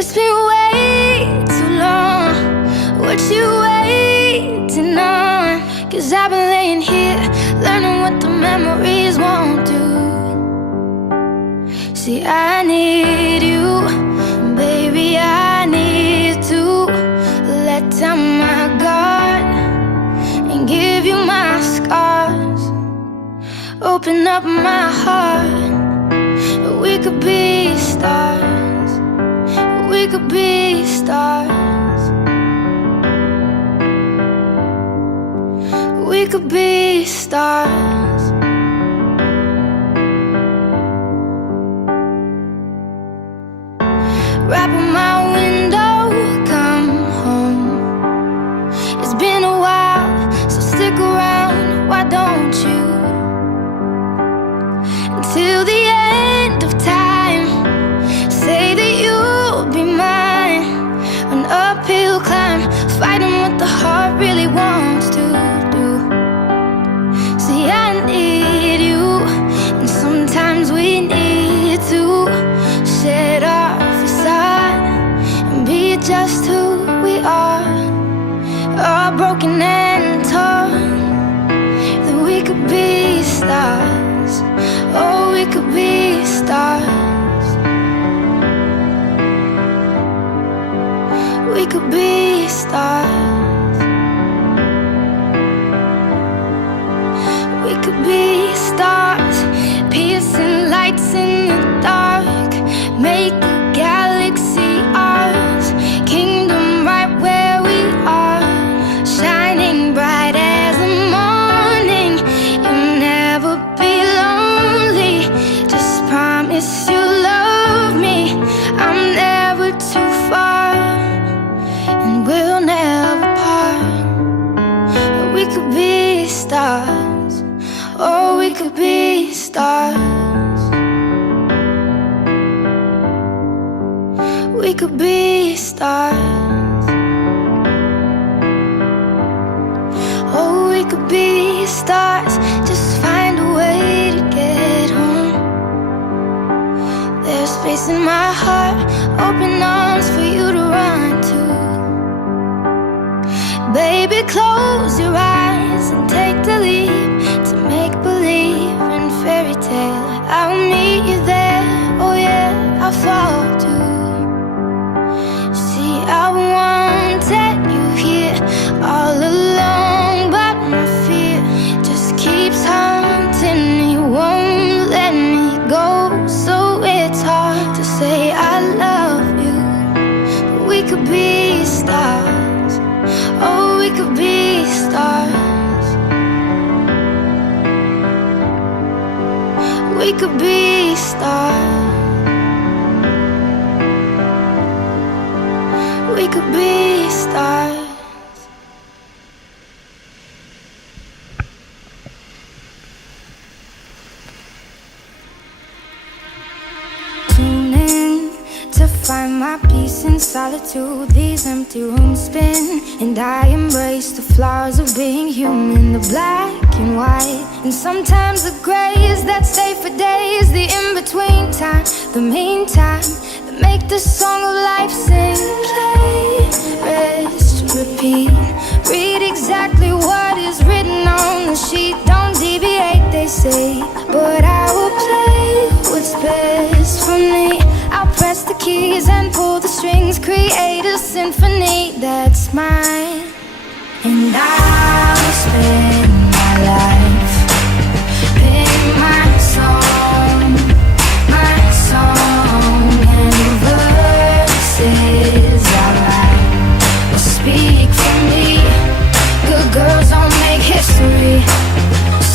It's been way too long. What you waiting on? 'Cause I've been laying here, learning what the memories won't do. See, I need you, baby, I need to let down my guard and give you my scars. Open up my heart. We could be stars. We could be stars. We could be stars. Wrap on my window, come home. It's been a while, so stick around, why don't you? Until the end of time, say that you'll be mine. An uphill climb, fighting what the heart really wants to do. See, I need you, and sometimes we need to shed our facade and be just who we are. All broken and torn, that we could be stars. Oh, we could be stars. We could be stars. We could be stars, piercing lights in the dark. Make the galaxy ours, kingdom right where we are. Shining bright as the morning, you'll never be lonely. Just promise you love me, I'm never too far, and we'll never part. We could be stars. Oh, we could be stars. We could be stars. Oh, we could be stars. Just find a way to get home. There's space in my heart, open arms for you to run to. Baby, close your eyes and take the leap to make believe in fairy tale. I'll meet you there, oh yeah, I'll fall too. See, I wanted you here all along, but my fear just keeps haunting me, won't let me go. So it's hard to say I love you, but we could be stars. Oh, we could be stars. We could be stars. We could be stars. Tune in to find my peace in solitude. These empty rooms spin, and I embrace the flaws of being human. The black and white, and sometimes the grays that stay for days. The in-between time, the meantime, that make the song of life sing. Play, rest, repeat. Read exactly what is written on the sheet. Don't deviate, they say, but I will play what's best for me. I'll press the keys and pull the strings, create a symphony that's mine. And I'll spend my life in my song, and the verses I write will speak for me. Good girls don't make history,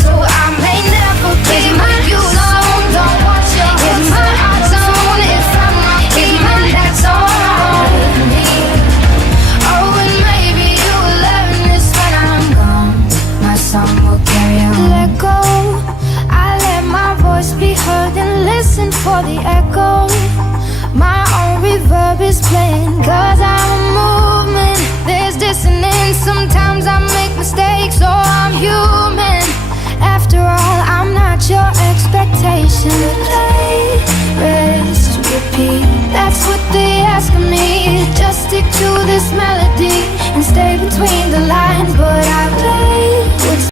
so I may never be with you alone. Don't want your it's my zone. If I'm not feeling, that's all me. Oh, and maybe you will learn this when I'm gone. My song will carry on. Let go, I let my voice be heard and listen for the echo. My own reverb is playing, 'cause I'm a movement. There's dissonance, sometimes I make mistakes. Oh, I'm human. After all, I'm not your expectation. Play, rest, repeat. That's what they ask of me. stick to this melody and stay between the lines, but I play